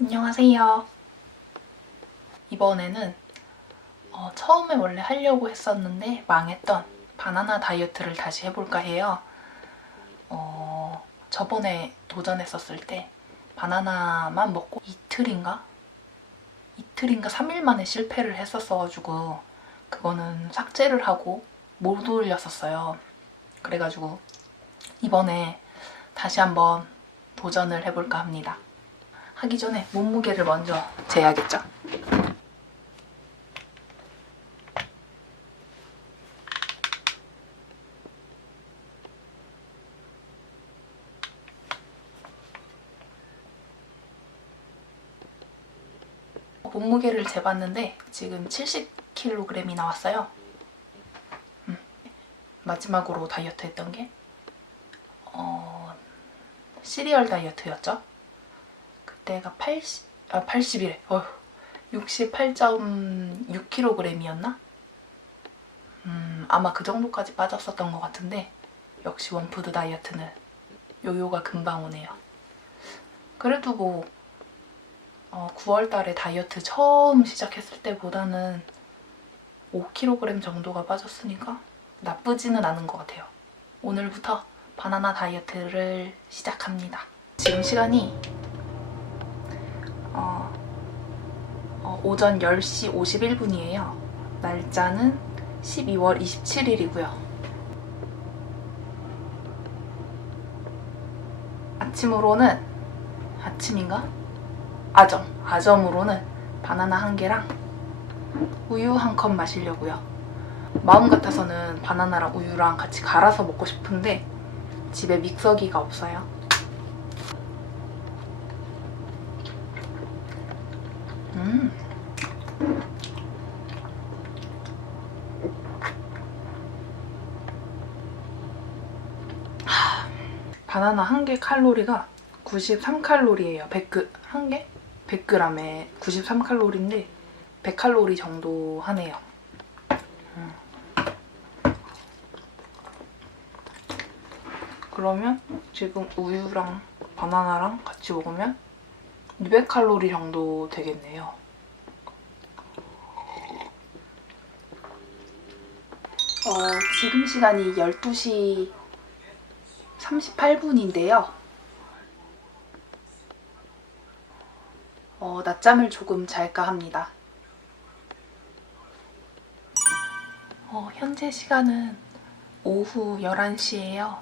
안녕하세요. 이번에는 어, 처음에 원래 하려고 했었는데 망했던 바나나 다이어트를 다시 해볼까 해요. 어, 저번에 도전했었을 때 바나나만 먹고 이틀인가? 이틀인가 3일 만에 실패를 했었어가지고 그거는 삭제를 하고 못 올렸었어요. 그래가지고 이번에 다시 한번 도전을 해볼까 합니다. 하기 전에 몸무게를 먼저 재야겠죠? 몸무게를 재봤는데 지금 70kg이 나왔어요. 음, 마지막으로 다이어트 했던 게 어, 시리얼 다이어트였죠. 그때가 80, 아 80이래. 어휴, 68.6kg이었나? 음, 아마 그 정도까지 빠졌었던 것 같은데 역시 원푸드 다이어트는 요요가 금방 오네요. 그래도 뭐 어, 9월 달에 다이어트 처음 시작했을 때보다는 5kg 정도가 빠졌으니까 나쁘지는 않은 것 같아요. 오늘부터 바나나 다이어트를 시작합니다. 지금 시간이 어, 어, 오전 10시 51분이에요. 날짜는 12월 27일이고요. 아침으로는 아침인가? 아점, 아점으로는 바나나 한 개랑 우유 한 컵 마시려고요. 마음 같아서는 바나나랑 우유랑 같이 갈아서 먹고 싶은데 집에 믹서기가 없어요. 바나나 한 개 칼로리가 93칼로리예요. 100g 한 개? 100g에 93칼로리인데 100칼로리 정도 하네요. 음. 그러면 지금 우유랑 바나나랑 같이 먹으면 200칼로리 정도 되겠네요. 어, 지금 시간이 12시 38분인데요. 어, 낮잠을 조금 잘까 합니다. 어, 현재 시간은 오후 11시예요.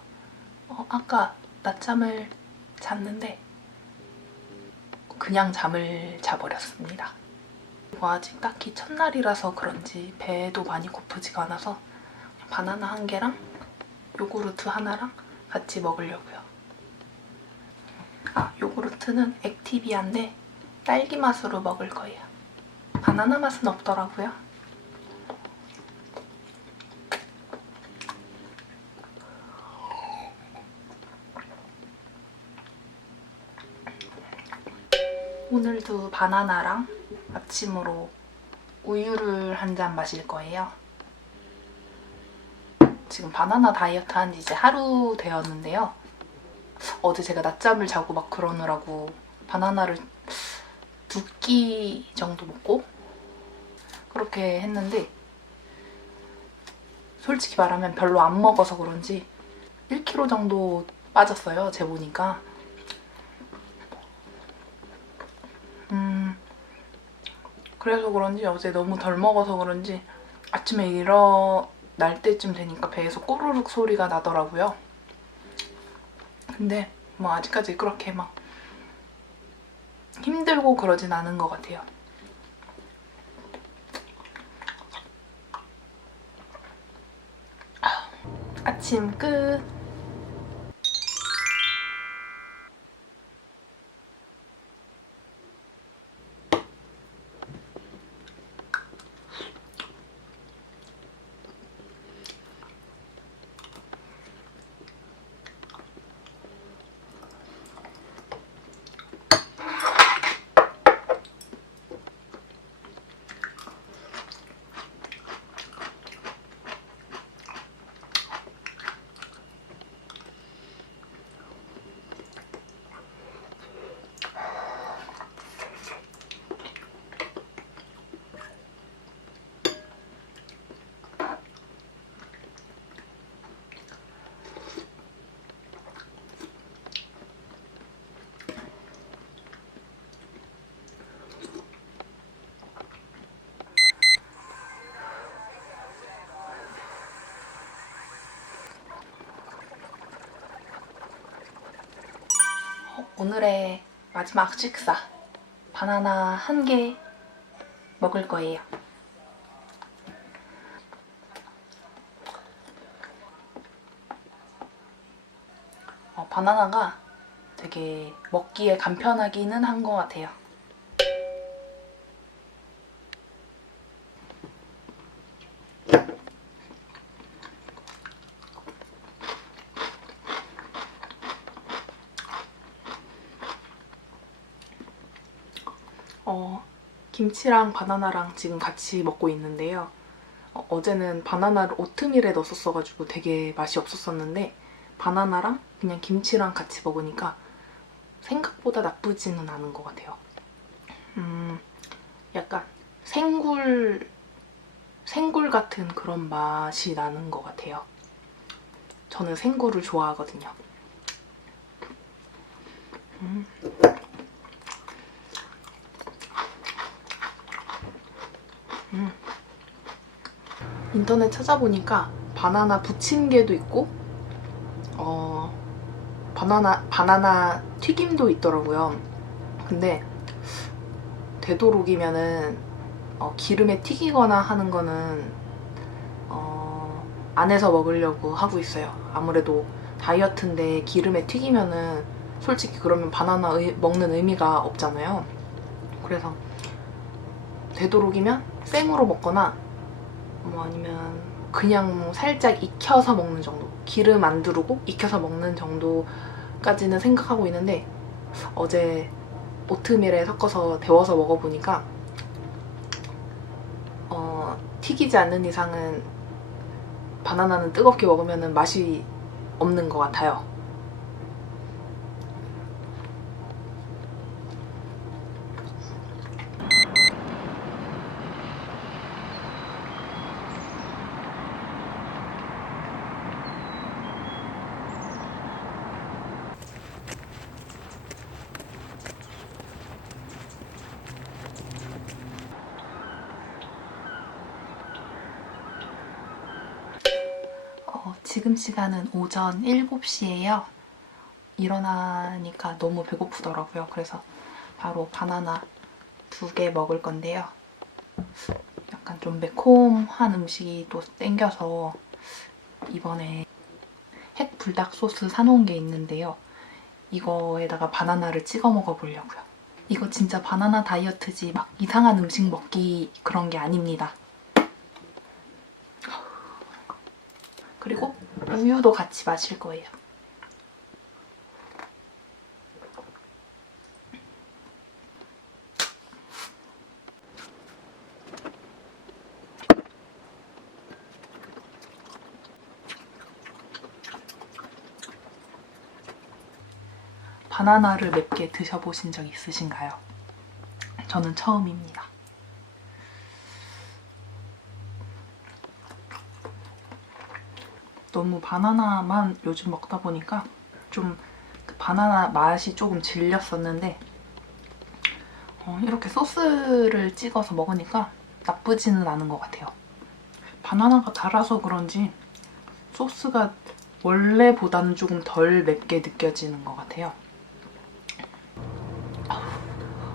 어, 아까 낮잠을 잤는데 그냥 잠을 자버렸습니다. 그리고 아직 딱히 첫날이라서 그런지 배도 많이 고프지가 않아서 바나나 한 개랑 요구르트 하나랑 같이 먹으려고요. 아, 요구르트는 액티비아인데 딸기 맛으로 먹을 거예요. 바나나 맛은 없더라고요. 오늘도 바나나랑 아침으로 우유를 한 잔 마실 거예요. 지금 바나나 다이어트 한 지 이제 하루 되었는데요. 어제 제가 낮잠을 자고 막 그러느라고 바나나를 두 끼 정도 먹고 그렇게 했는데 솔직히 말하면 별로 안 먹어서 그런지 1kg 정도 빠졌어요. 재 보니까. 음, 그래서 그런지 어제 너무 덜 먹어서 그런지 아침에 일어 날 때쯤 되니까 배에서 꼬르륵 소리가 나더라고요. 근데 뭐 아직까지 그렇게 막 힘들고 그러진 않은 것 같아요. 아, 아침 끝. 오늘의 마지막 식사 바나나 한 개 먹을 거예요. 어, 바나나가 되게 먹기에 간편하기는 한 것 같아요. 어, 김치랑 바나나랑 지금 같이 먹고 있는데요. 어, 제는 바나나를 오트밀에 넣었어가지고 되게 맛이 없었었는데 바나나랑 그냥 김치랑 같이 먹으니까 생각보다 나쁘지는 않은 것 같아요. 음, 약간 생굴 생굴 같은 그런 맛이 나는 것 같아요. 저는 생굴을 좋아하거든요. 음. 음. 인터넷 찾아보니까 바나나 부침개도 있고 어 바나나 바나나 튀김도 있더라고요. 근데 되도록이면은 어, 기름에 튀기거나 하는 거는 어, 안에서 먹으려고 하고 있어요. 아무래도 다이어트인데 기름에 튀기면은 솔직히 그러면 바나나 의- 먹는 의미가 없잖아요. 그래서 되도록이면 생으로 먹거나 뭐 아니면 그냥 뭐 살짝 익혀서 먹는 정도 기름 안 두르고 익혀서 먹는 정도까지는 생각하고 있는데 어제 오트밀에 섞어서 데워서 먹어보니까 어, 튀기지 않는 이상은 바나나는 뜨겁게 먹으면 맛이 없는 것 같아요. 어, 지금 시간은 오전 7시예요. 일어나니까 너무 배고프더라고요. 그래서 바로 바나나 두 개 먹을 건데요. 약간 좀 매콤한 음식이 또 땡겨서 이번에 핵 불닭 소스 사놓은 게 있는데요. 이거에다가 바나나를 찍어 먹어보려고요. 이거 진짜 바나나 다이어트지 막 이상한 음식 먹기 그런 게 아닙니다. 그리고 우유도 같이 마실 거예요. 바나나를 맵게 드셔보신 적 있으신가요? 저는 처음입니다. 너무 바나나만 요즘 먹다 보니까 좀 그 바나나 맛이 조금 질렸었는데 어, 이렇게 소스를 찍어서 먹으니까 나쁘지는 않은 것 같아요. 바나나가 달아서 그런지 소스가 원래보다는 조금 덜 맵게 느껴지는 것 같아요.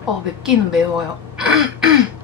어, 맵기는 매워요.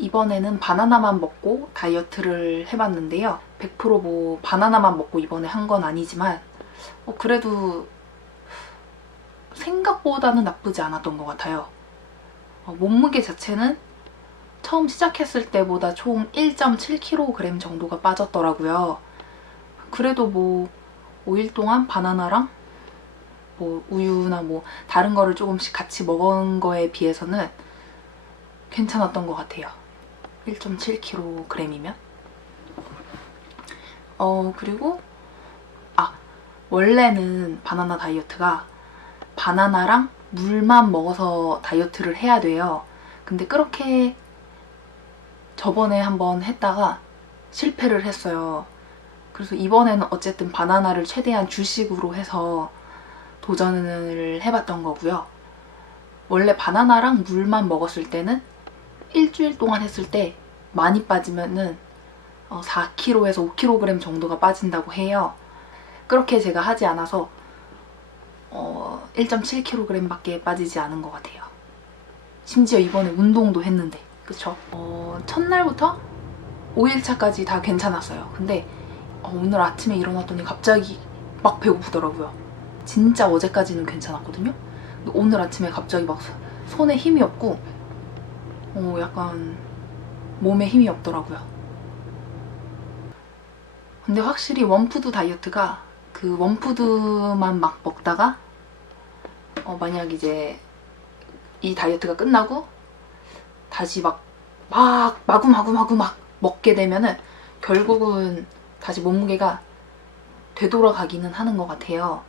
이번에는 바나나만 먹고 다이어트를 해봤는데요. 100%뭐 바나나만 먹고 이번에 한 건 아니지만 어, 그래도 생각보다는 나쁘지 않았던 것 같아요. 어, 몸무게 자체는 처음 시작했을 때보다 총 1.7kg 정도가 빠졌더라고요. 그래도 뭐 5일 동안 바나나랑 뭐 우유나 뭐 다른 거를 조금씩 같이 먹은 거에 비해서는 괜찮았던 것 같아요. 1.7kg이면. 어, 그리고, 아, 원래는 바나나 다이어트가 바나나랑 물만 먹어서 다이어트를 해야 돼요. 근데 그렇게 저번에 한번 했다가 실패를 했어요. 그래서 이번에는 어쨌든 바나나를 최대한 주식으로 해서 도전을 해봤던 거고요. 원래 바나나랑 물만 먹었을 때는 일주일 동안 했을 때 많이 빠지면은 4kg에서 5kg 정도가 빠진다고 해요. 그렇게 제가 하지 않아서 어, 1.7kg밖에 빠지지 않은 것 같아요. 심지어 이번에 운동도 했는데, 그쵸? 어, 첫날부터 5일차까지 다 괜찮았어요. 근데 어, 오늘 아침에 일어났더니 갑자기 막 배고프더라고요. 진짜 어제까지는 괜찮았거든요. 오늘 아침에 갑자기 막 손에 힘이 없고, 어, 약간 몸에 힘이 없더라고요. 근데 확실히 원푸드 다이어트가 그 원푸드만 막 먹다가 어, 만약 이제 이 다이어트가 끝나고 다시 막, 막, 마구마구마구 막 먹게 되면은 결국은 다시 몸무게가 되돌아가기는 하는 것 같아요.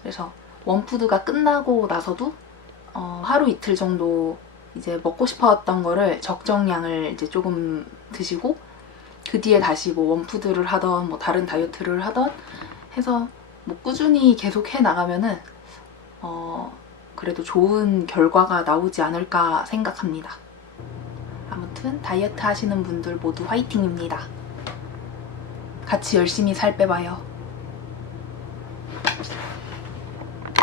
그래서 원푸드가 끝나고 나서도 어, 하루 이틀 정도 이제 먹고 싶었던 거를 적정량을 이제 조금 드시고 그 뒤에 다시 뭐 원푸드를 하던 뭐 다른 다이어트를 하던 해서 뭐 꾸준히 계속 해 나가면은 어 그래도 좋은 결과가 나오지 않을까 생각합니다. 아무튼 다이어트 하시는 분들 모두 화이팅입니다. 같이 열심히 살 빼봐요.